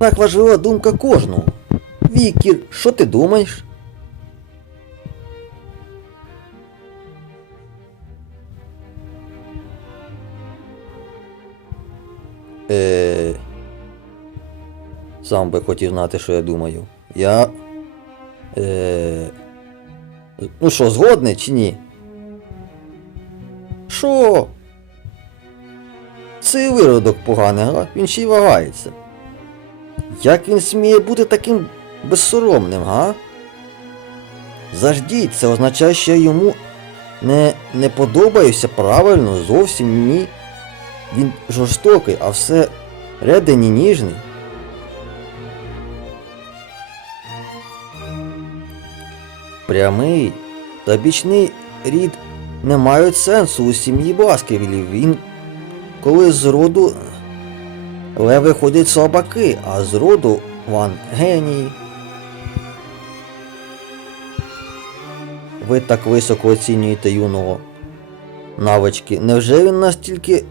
Так важлива думка кожного. Вікір, що ти думаєш? Е... Сам би хотів знати, що я думаю. Я. Е... Ну що, згодний чи ні? Що? Цей виродок поганий, а? Він ще й вагається. Як він сміє бути таким безсоромним, га? Заждіть, це означає, що я йому не, не подобаюся правильно, зовсім ні. Він жорстокий, а все редені ніжний. Прямий та бічний рід не мають сенсу у сім'ї Баскервілів. Він коли з роду леви ходять слабаки, а з роду ван генії. Ви так високо оцінюєте юного навички. Невже він настільки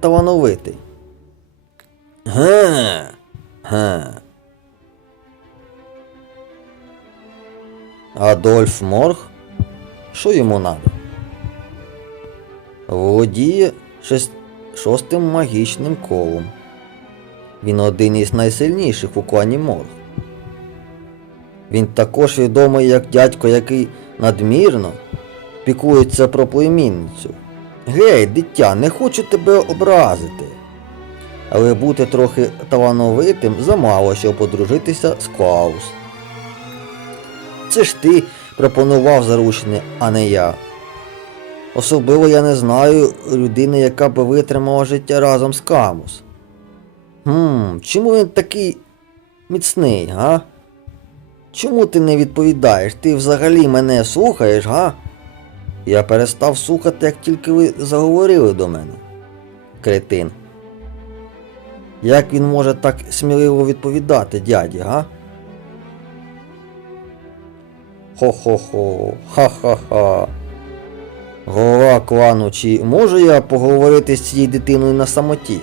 талановитий? Ге. Ге. Адольф Морг? Що йому надо? Володіє шест... шостим магічним колом. Він один із найсильніших у клані Морг. Він також відомий як дядько, який надмірно піклується про племінницю. Гей, дитя, не хочу тебе образити. Але бути трохи талановитим замало, щоб подружитися з Клаус. Це ж ти пропонував заручення, а не я. Особливо я не знаю людини, яка би витримала життя разом з Камус. Хм, чому він такий міцний, га? Чому ти не відповідаєш? Ти взагалі мене слухаєш, га? Я перестав слухати, як тільки ви заговорили до мене. Кретин. Як він може так сміливо відповідати, дяді, га? Хо-хо-хо, ха-ха-ха. Голова клану, чи можу я поговорити з цією дитиною на самоті?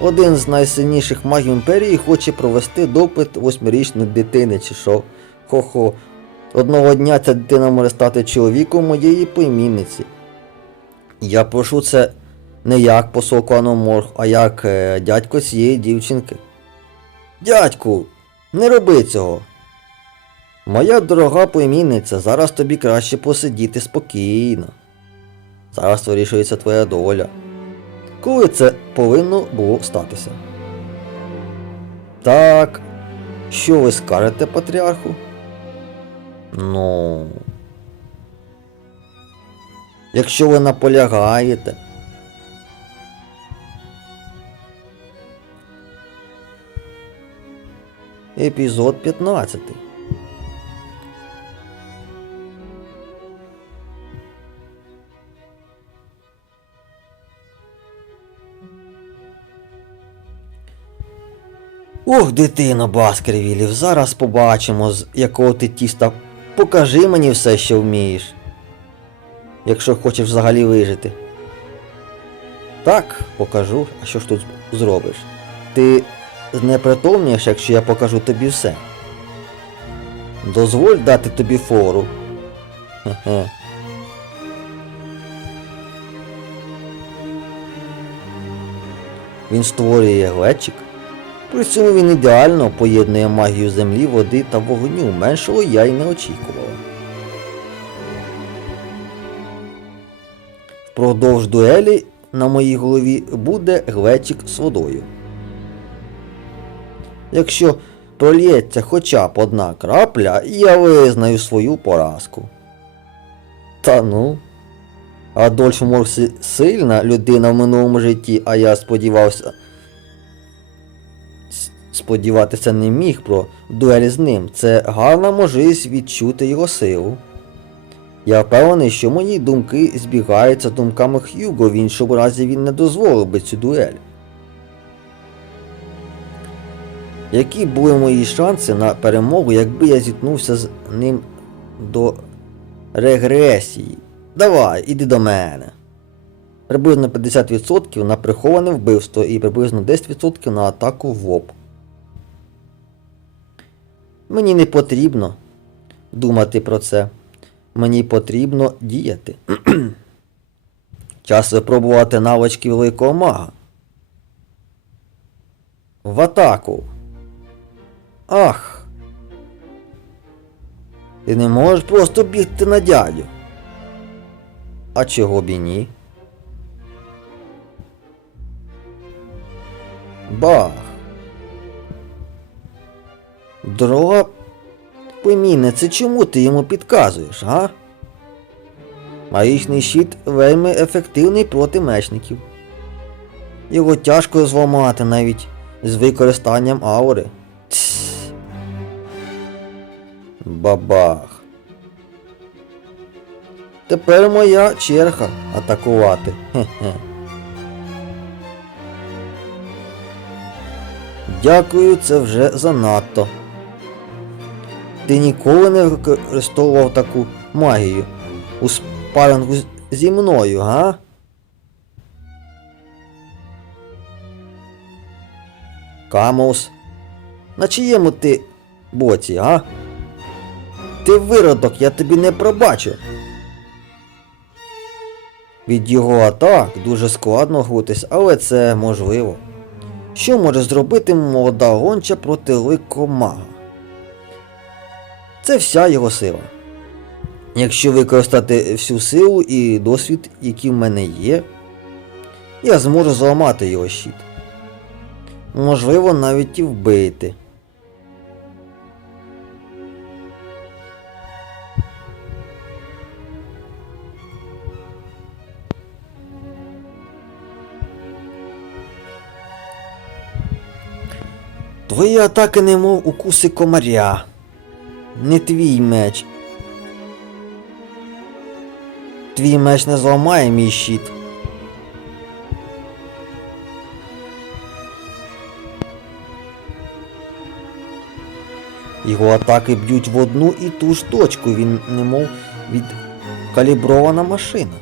Один з найсильніших магів імперії хоче провести допит восьмирічної дитини, чи що. Хо-хо. Одного дня ця дитина може стати чоловіком моєї племінниці. Я прошу це не як посол клану Морг, а як е, дядько цієї дівчинки. Дядьку, не роби цього. Моя дорога племінниця, зараз тобі краще посидіти спокійно. Зараз вирішується твоя доля. Коли це повинно було статися? Так, що ви скажете патріарху? Ну. Якщо ви наполягаєте. Епізод 15. Ох, дитино Баскервілів, зараз побачимо, з якого ти тіста. Покажи мені все, що вмієш. Якщо хочеш взагалі вижити. Так, покажу, а що ж тут зробиш? Ти знепритомнієш, якщо я покажу тобі все. Дозволь дати тобі фору. Хе-хе. Він створює глечик. При цьому він ідеально поєднує магію землі, води та вогню. Меншого я й не очікував. Впродовж дуелі на моїй голові буде глечик з водою. Якщо прольється хоча б одна крапля, я визнаю свою поразку. Та ну. Адольф Морс сильна людина в минулому житті, а я сподівався. Сподіватися не міг про дуель з ним. Це гарна можливість відчути його силу. Я впевнений, що мої думки збігаються думками Х'юго, в іншому разі він не дозволив би цю дуель. Які були мої шанси на перемогу, якби я зіткнувся з ним до регресії? Давай, іди до мене. Приблизно 50% на приховане вбивство і приблизно 10% на атаку в лоб. Мені не потрібно думати про це. Мені потрібно діяти. Час випробувати навички великого мага. В атаку. Ах. Ти не можеш просто бігти на дядю. А чого б і ні? Бах. Дорога племіннице, чому ти йому підказуєш, га? Магічний щит вельми ефективний проти мечників. Його тяжко зламати навіть з використанням аури. Тс. Бабах. Тепер моя черга атакувати. Дякую, це вже занадто. Ти ніколи не використовував таку магію у спарингу зі мною, га? Камус. На чиєму ти боці, га? Ти виродок, я тобі не пробачу. Від його атак дуже складно гутись, але це можливо. Що може зробити молода гонча проти великого мага? Це вся його сила. Якщо використати всю силу і досвід, які в мене є, я зможу зламати його щит. Можливо, навіть і вбити. Твої атаки немов укуси комаря. Не твій меч. Твій меч не зламає мій щит. Його атаки б'ють в одну і ту ж точку, він немов відкалібрована машина.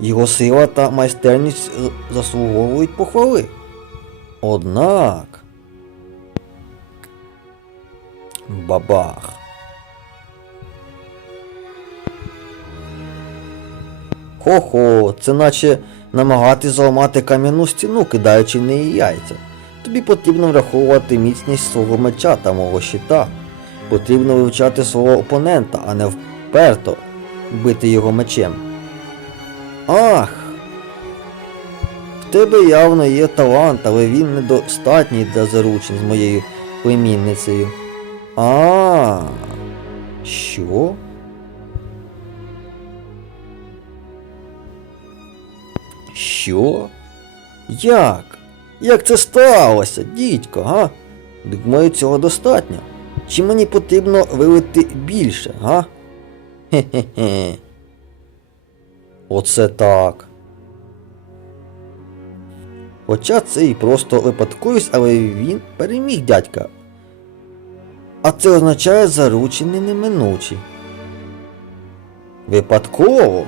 Його сила та майстерність заслуговують похвали. Однак. Бабах. Хо-хо, це наче намагатись зламати кам'яну стіну, кидаючи в неї яйця. Тобі потрібно враховувати міцність свого меча та мого щита. Потрібно вивчати свого опонента, а не вперто бити його мечем. Ах! В тебе явно є талант, але він недостатній для заручень з моєю племінницею. А. Що? Що? Як? Як це сталося, дідько, га? Думаю, цього достатньо. Чи мені потрібно вилити більше, га? Хе-хе-хе. Оце так. Хоча це і просто випадковість, але він переміг дядька. А це означає заручені неминучі. Випадково?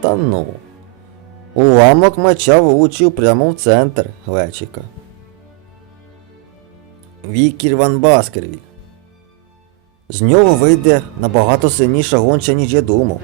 Та ну. Уламок меча влучив прямо в центр глечика. Вікір Ван Баскервіль. З нього вийде набагато сильніша гонча, ніж я думав.